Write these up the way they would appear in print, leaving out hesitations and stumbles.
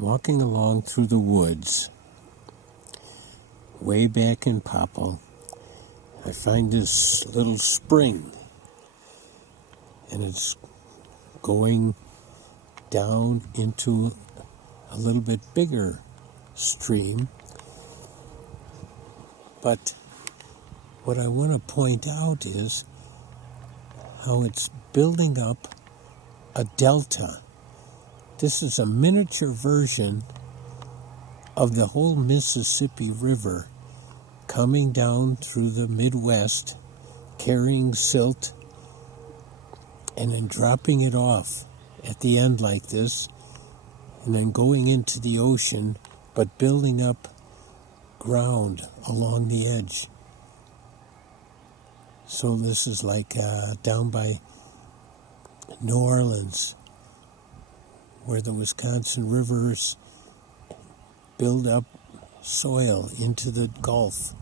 walking along through the woods, way back in Popple, I find this little spring, and it's going down into a little bit bigger stream. But what I want to point out is how it's building up a delta. This is a miniature version of the whole Mississippi River coming down through the Midwest, carrying silt, and then dropping it off at the end like this, and then going into the ocean, but building up ground along the edge. So this is like down by New Orleans, where the Wisconsin rivers build up soil into the Gulf,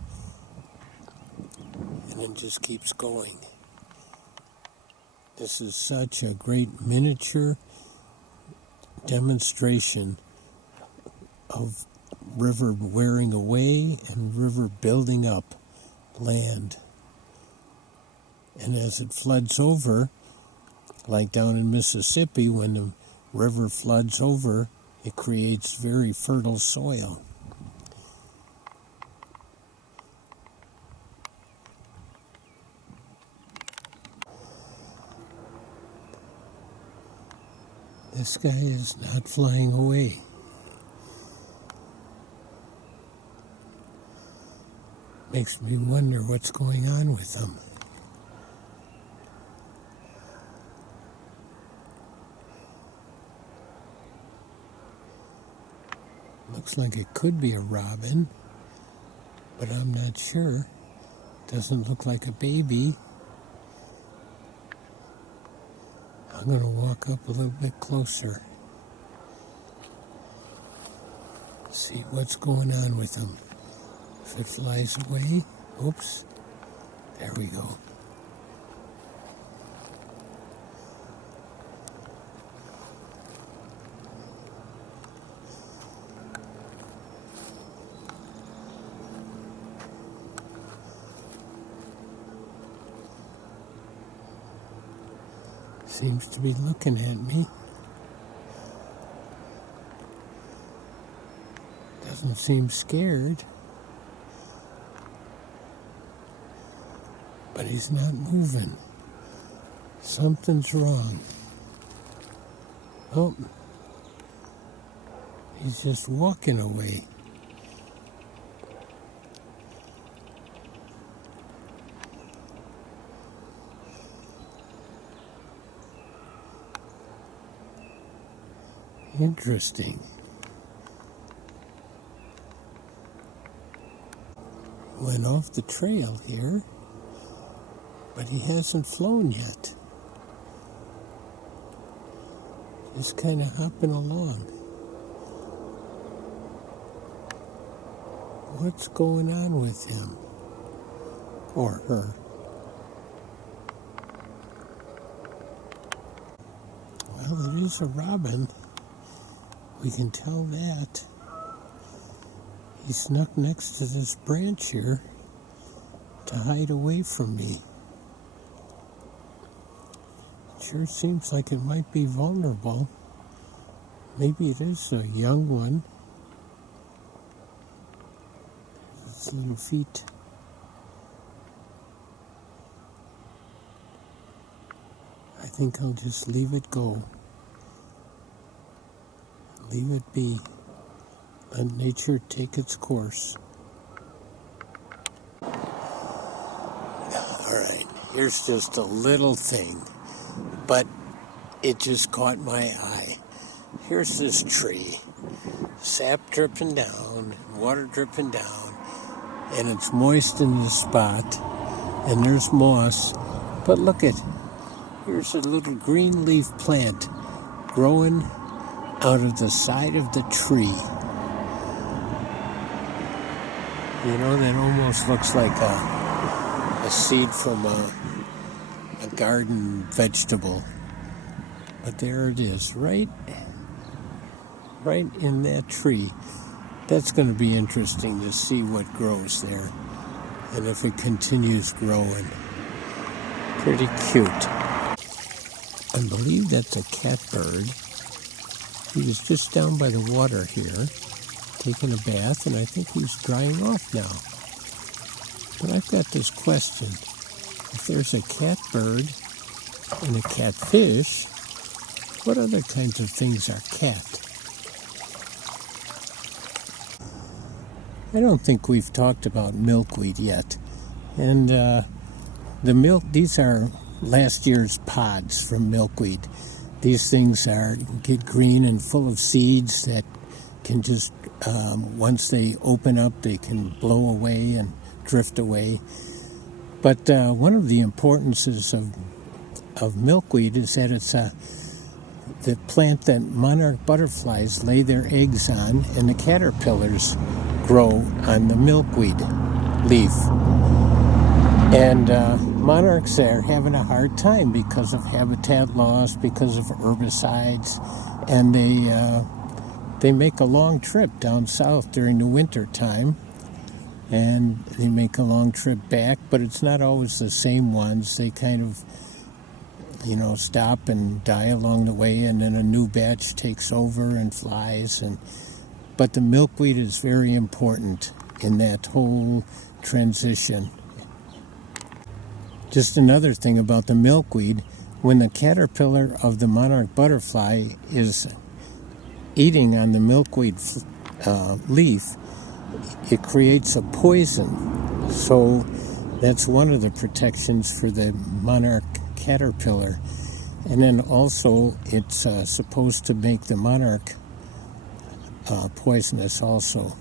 and then just keeps going. This is such a great miniature demonstration of river wearing away and river building up land. And as it floods over, like down in Mississippi, when the river floods over, it creates very fertile soil. This guy is not flying away. Makes me wonder what's going on with him. Looks like it could be a robin, but I'm not sure. Doesn't look like a baby. I'm going to walk up a little bit closer. See what's going on with him. If it flies away, oops, there we go. Seems to be looking at me. Doesn't seem scared. But he's not moving. Something's wrong. Oh, he's just walking away. Interesting. Went off the trail here, but he hasn't flown yet. Just kind of hopping along. What's going on with him? Or her? Well, it is a robin. We can tell that. He snuck next to this branch here to hide away from me. Sure seems like it might be vulnerable. Maybe it is a young one. Its little feet. I think I'll just leave it go. Leave it be. Let nature take its course. All right, here's just a little thing, but it just caught my eye. Here's this tree, sap dripping down, water dripping down, and it's moist in the spot, and there's moss. But look at, here's a little green leaf plant growing out of the side of the tree. You know, that almost looks like a seed from a garden vegetable. But there it is, right right in that tree. That's going to be interesting to see what grows there and if it continues growing. Pretty cute. I believe that's a catbird. He was just down by the water here, taking a bath, and I think he's drying off now. But I've got this question. If there's a catbird and a catfish, what other kinds of things are cat? I don't think we've talked about milkweed yet. And these are last year's pods from milkweed. These things get green and full of seeds that can just, once they open up, they can blow away and drift away. But one of the importances of milkweed is that it's the plant that monarch butterflies lay their eggs on, and the caterpillars grow on the milkweed leaf. And monarchs are having a hard time because of habitat loss, because of herbicides, and they make a long trip down south during the winter time, and they make a long trip back, but it's not always the same ones. They kind of, stop and die along the way, and then a new batch takes over and flies. But the milkweed is very important in that whole transition. Just another thing about the milkweed, when the caterpillar of the monarch butterfly is eating on the milkweed leaf, it creates a poison. So that's one of the protections for the monarch caterpillar. And then also it's supposed to make the monarch poisonous also.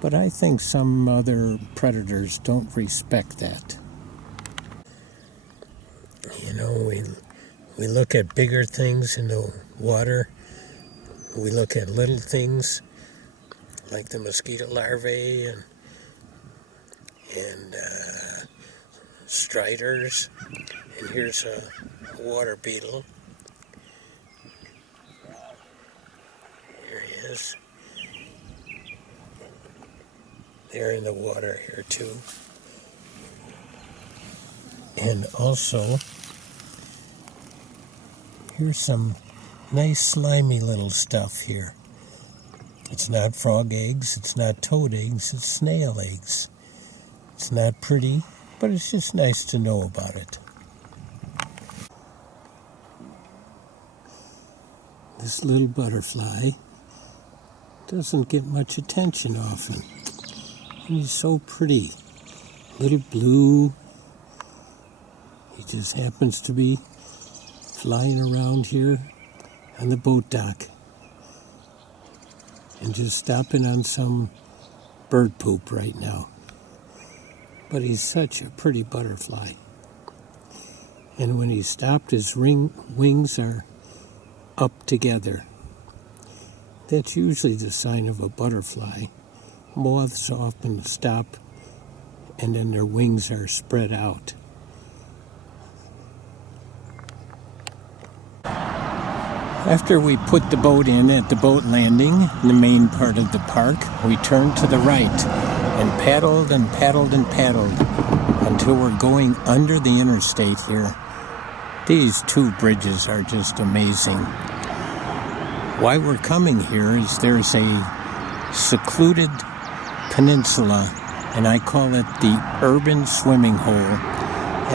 But I think some other predators don't respect that. We look at bigger things in the water. We look at little things like the mosquito larvae and striders. And here's a water beetle. Here he is. They're in the water here too. And also, here's some nice slimy little stuff here. It's not frog eggs, it's not toad eggs, it's snail eggs. It's not pretty, but it's just nice to know about it. This little butterfly doesn't get much attention often. And he's so pretty. Little blue. He just happens to be flying around here on the boat dock and just stopping on some bird poop right now. But he's such a pretty butterfly. And when he's stopped, his wings are up together. That's usually the sign of a butterfly. Moths often stop and then their wings are spread out. After we put the boat in at the boat landing in the main part of the park, we turned to the right and paddled and paddled and paddled until we're going under the interstate here. These two bridges are just amazing. Why we're coming here is there's a secluded peninsula, and I call it the urban swimming hole,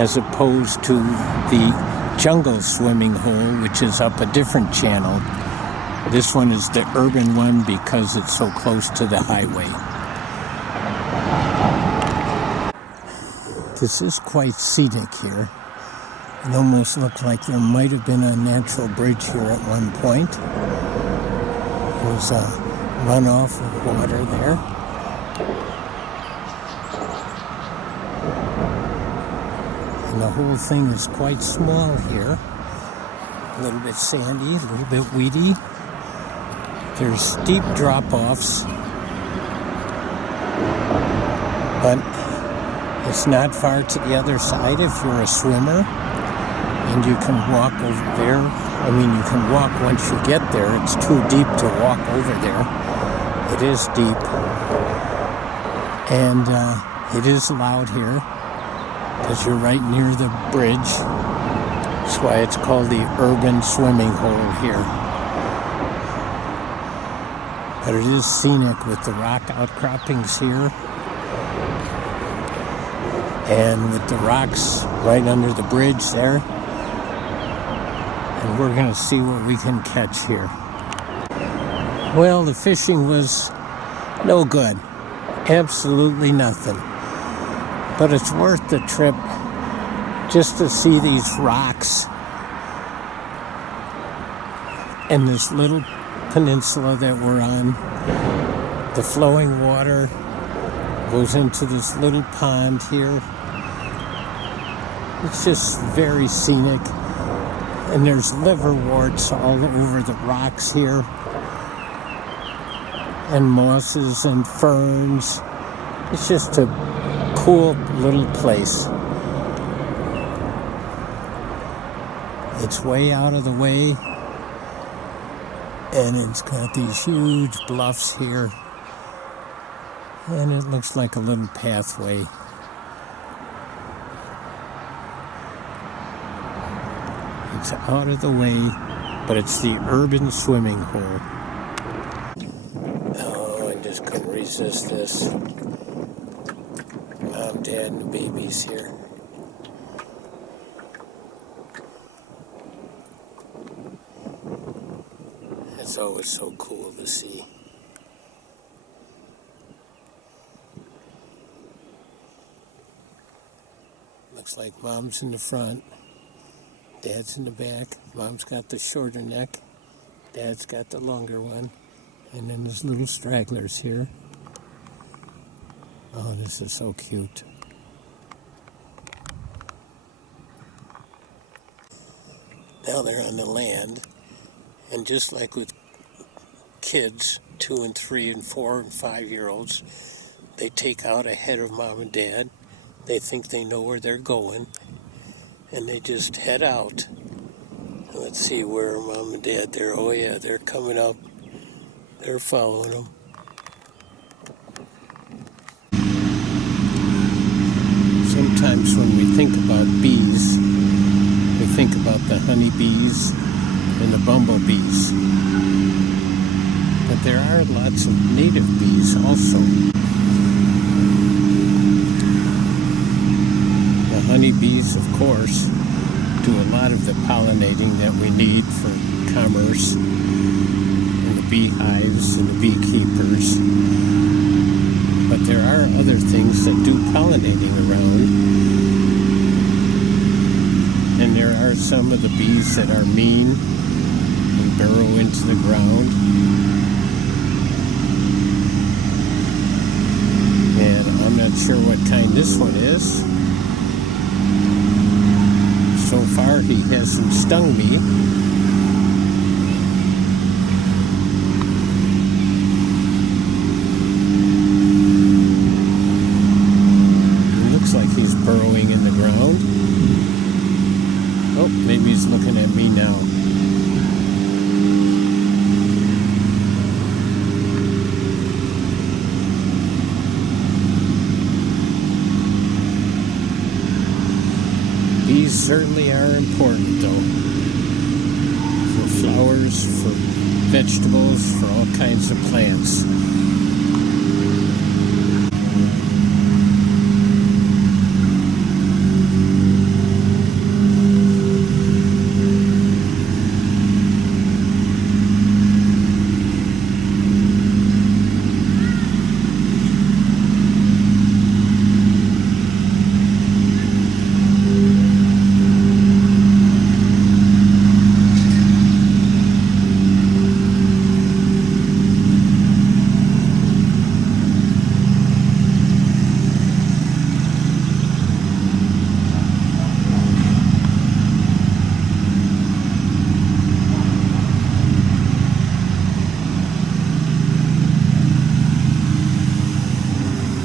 as opposed to the jungle swimming hole, which is up a different channel. This one is the urban one because it's so close to the highway. This is quite scenic here. It almost looked like there might have been a natural bridge here at one point. There's a runoff of water there. And the whole thing is quite small here. A little bit sandy, a little bit weedy. There's steep drop-offs, but it's not far to the other side if you're a swimmer, and you can walk over there I mean, you can walk once you get there. It's too deep to walk over there. It is deep. And it is loud here because you're right near the bridge. That's why it's called the urban swimming hole here. But it is scenic with the rock outcroppings here. And with the rocks right under the bridge there. And we're going to see what we can catch here. Well, the fishing was no good. Absolutely nothing. But it's worth the trip just to see these rocks and this little peninsula that we're on. The flowing water goes into this little pond here. It's just very scenic. And there's liverworts all over the rocks here. And mosses and ferns. It's just a cool little place. It's way out of the way. And it's got these huge bluffs here. And it looks like a little pathway. It's out of the way, but it's the urban swimming hole. Oh, I just couldn't resist this. Mom, Dad, and the baby's here. It's always so cool to see. Looks like Mom's in the front. Dad's in the back. Mom's got the shorter neck. Dad's got the longer one. And then there's little stragglers here. Oh, this is so cute. Now they're on the land. And just like with kids, 2 and 3 and 4 and 5-year-olds, they take out ahead of Mom and Dad. They think they know where they're going. And they just head out. Let's see where Mom and Dad there. Oh yeah, they're coming up. They're following them. Sometimes when we think about bees, we think about the honeybees and the bumblebees. But there are lots of native bees also. Honeybees, of course, do a lot of the pollinating that we need for commerce, and the beehives and the beekeepers. But there are other things that do pollinating around. And there are some of the bees that are mean and burrow into the ground. And I'm not sure what kind this one is. So far, he hasn't stung me. It looks like he's burrowing in the ground. Oh, maybe he's looking at me now. Bees certainly are important, though, for flowers, for vegetables, for all kinds of plants.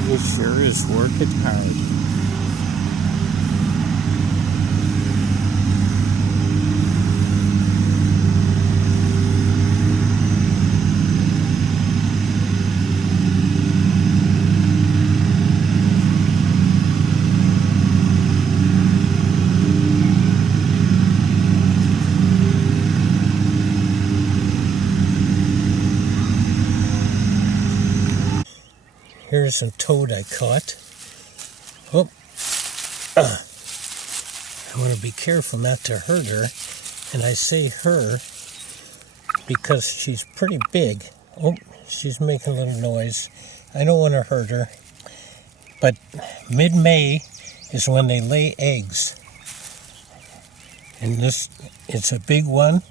He sure is working hard. Here's a toad I caught. Oh, I want to be careful not to hurt her. And I say her because she's pretty big. Oh, she's making a little noise. I don't want to hurt her. But mid-May is when they lay eggs. And it's a big one.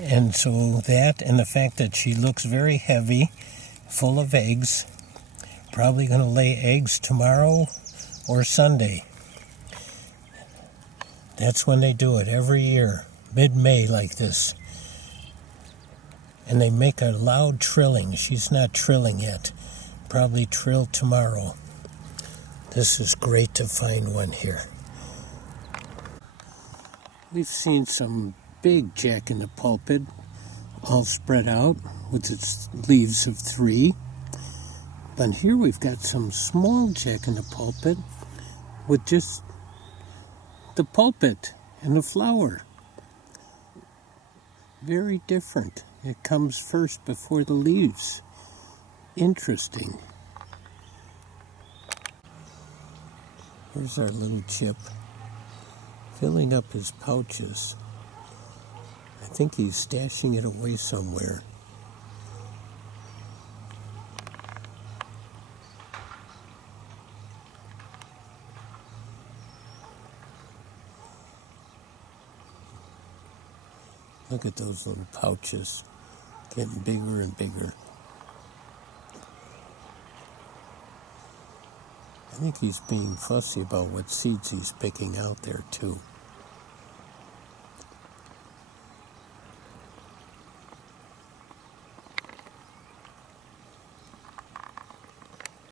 And so that and the fact that she looks very heavy, full of eggs, probably going to lay eggs tomorrow or Sunday. That's when they do it every year, mid-May like this. And they make a loud trilling. She's not trilling yet. Probably trill tomorrow. This is great to find one here. We've seen some big jack-in-the-pulpit all spread out with its leaves of 3. But here we've got some small jack-in-the-pulpit with just the pulpit and the flower. Very different. It comes first before the leaves. Interesting. Here's our little chip, filling up his pouches. I think he's stashing it away somewhere. Look at those little pouches, getting bigger and bigger. I think he's being fussy about what seeds he's picking out there too.